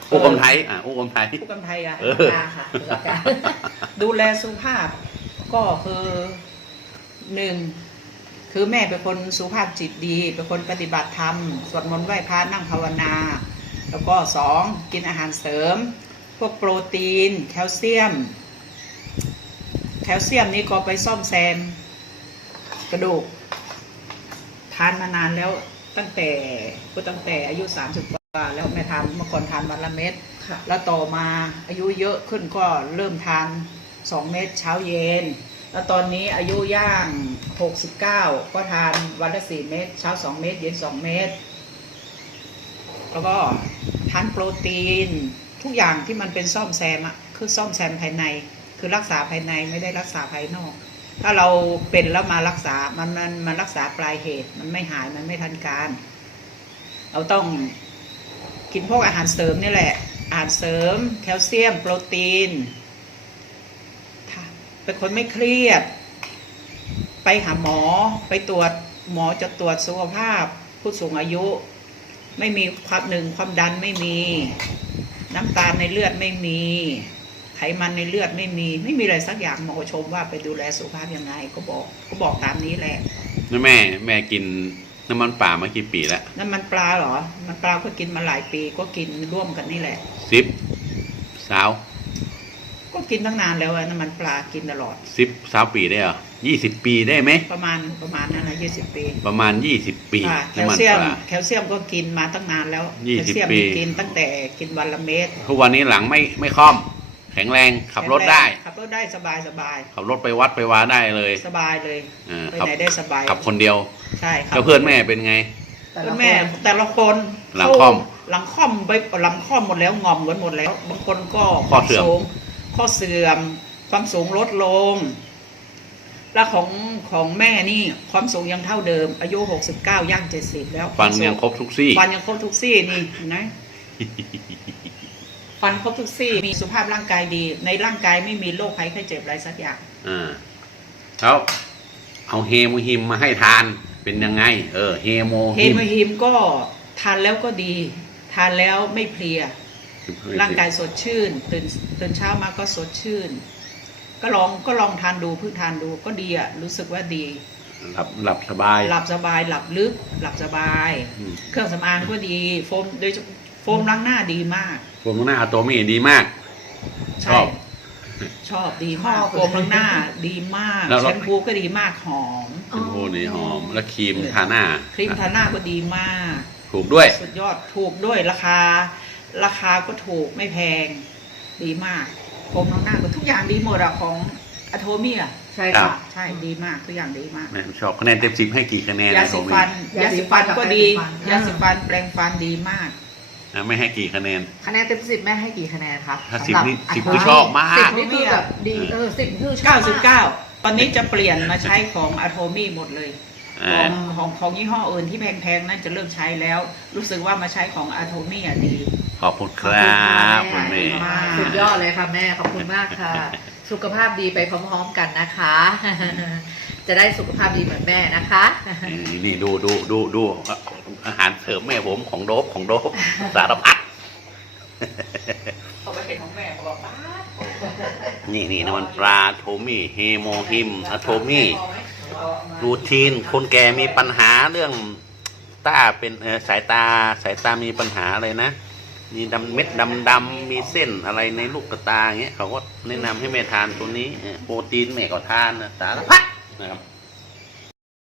ผู้กำไทยผู้กำไทยผู้กำไทยค่ะดูแลสุขภาพก็คือหนึ่งคือแม่เป็นคนสุขภาพจิตดีเป็นคนปฏิบัติธรรมสวดมนต์ไหว้พระนั่งภาวนาแล้วก็สองกินอาหารเสริมพวกโปรตีนแคลเซียมนี่ก็ไปซ่อมแซมกระดูกทานมานานแล้วตั้งแต่อายุ30 กว่าแล้วแม่ทานเมื่อก่อนทานวันละเม็ดแล้วต่อมาอายุเยอะขึ้นก็เริ่มทาน2 เม็ดเช้าเย็นแล้วตอนนี้อายุย่าง69ก็ทานวันละ4 เม็ดเช้า2 เม็ดเย็น2 เม็ดแล้วก็ทานโปรตีนทุกอย่างที่มันเป็นซ่อมแซมคือซ่อมแซมภายในคือรักษาภายในไม่ได้รักษาภายนอกถ้าเราเป็นแล้วมารักษามันรักษาปลายเหตุมันไม่หายมันไม่ทันการเราต้องกินพวกอาหารเสริมนี่แหละอาหารเสริมแคลเซียมโปรตีนเป็นคนไม่เครียดไปหาหมอไปตรวจหมอจะตรวจสุขภาพผู้สูงอายุไม่มีความดันไม่มีน้ำตาลในเลือดไม่มีไขมันในเลือดไม่มีอะไรสักอย่างหมอชมว่าไปดูแลสุขภาพยังไงก็บอกตามนี้แหละแล้วแม่กินน้ำมันปลามากี่ปีแล้วน้ำมันปลาเหรอมันปลาก็กินมาหลายปีก็กินร่วมกันนี่แหละ 10 สาวก็กินตั้งนานแล้วน้ำมันปลากินตลอด 10 สาวปีได้เหรอ20 ปีได้ไหมประมาณนั้นนะ20 ปีประมาณ20 ปีแคลเซียมก็กินมาตั้งนานแล้วแคลเซียมกินตั้งแต่กินวันละเม็ดทุกวันนี้หลังไม่คล่อมแข็งแรงขับรถได้สบายขับรถไปวัดไปวาได้เลยสบายเลยไปไหนได้สบายขับคนเดียวใช่แล้วเพื่อนแม่เป็นไงเพื่อนแม่แต่ละคนหลังค่อมหมดแล้วงอมกันหมดแล้วบางคนก็ข้อเสื่อมความสูงลดลงแล้วของแม่นี่ความสูงยังเท่าเดิมอายุ69ย่าง70แล้วฟันยังครบทุกซี่นี่นะฟันครบทุกซี่มีสุขภาพร่างกายดีในร่างกายไม่มีโรคภัยไข้เจ็บอะไรสักอย่างแล้วเอาเฮโมฮิมมาให้ทานเป็นยังไงเฮโมฮิมก็ทานแล้วก็ดีทานแล้วไม่เพลียร่างกายสดชื่นตื่นเช้ามาก็สดชื่นก็ลองทานดูทานดูก็ดีรู้สึกว่าดีหลับสบายหลับลึกหลับสบายเครื่องสำอางก็ดีโฟมล้างหน้าดีมากโฟมล้างหน้าตัวมีดีมากชอบดีมากโฟมล้างหน้าดีมากแชมพูก็ดีมากหอมแชมพูนี่หอมแล้วครีมทาหน้าก็ดีมากถูกด้วยสุดยอดถูกด้วยราคาก็ถูกไม่แพงดีมากโฟมล้างหน้าก็ทุกอย่างดีหมดของอะโทมี่ใช่ค่ะใช่ดีมากทุกอย่างดีมากชอบคะแนนเต็ม10ให้กี่คะแนนยาสีฟันก็ดียาสีฟันแปรงฟันดีมากไม่ให้กี่คะแนนเต็ม10แม่ให้กี่คะแนนคะถ้า10นี่10คือชอบมาก 10นี่คือแบบดี10คือชอบ 99ตอนนี้จะเปลี่ยนมาใช้ของอะโทมี่หมดเลยของยี่ห้ออื่นที่แพงๆนั่นจะเลิกใช้แล้วรู้สึกว่ามาใช้ของอะโทมี่ดีขอบคุณครับคุณแม่สุดยอดเลยค่ะแม่ขอบคุณมากค่ะสุขภาพดีไปพร้อมๆกันนะคะจะได้สุขภาพดีเหมือนแม่นะคะนี่ดูอาหารเสริมแม่ผมของโดบสารพัดเขาไปเป็นของแม่บอกป้านี่น้ำมันปลาโทมี่เฮโมฮิมอะโทมี่รูทีนคนแก่มีปัญหาเรื่องตาเป็นสายตามีปัญหาอะไรนะมีเม็ดดำมีเส้นอะไรในลูกตาอย่างเงี้ยเขาก็แนะนำให้แม่ทานตัวนี้โปรตีนแม่ก็ทานสารพัดนะครับ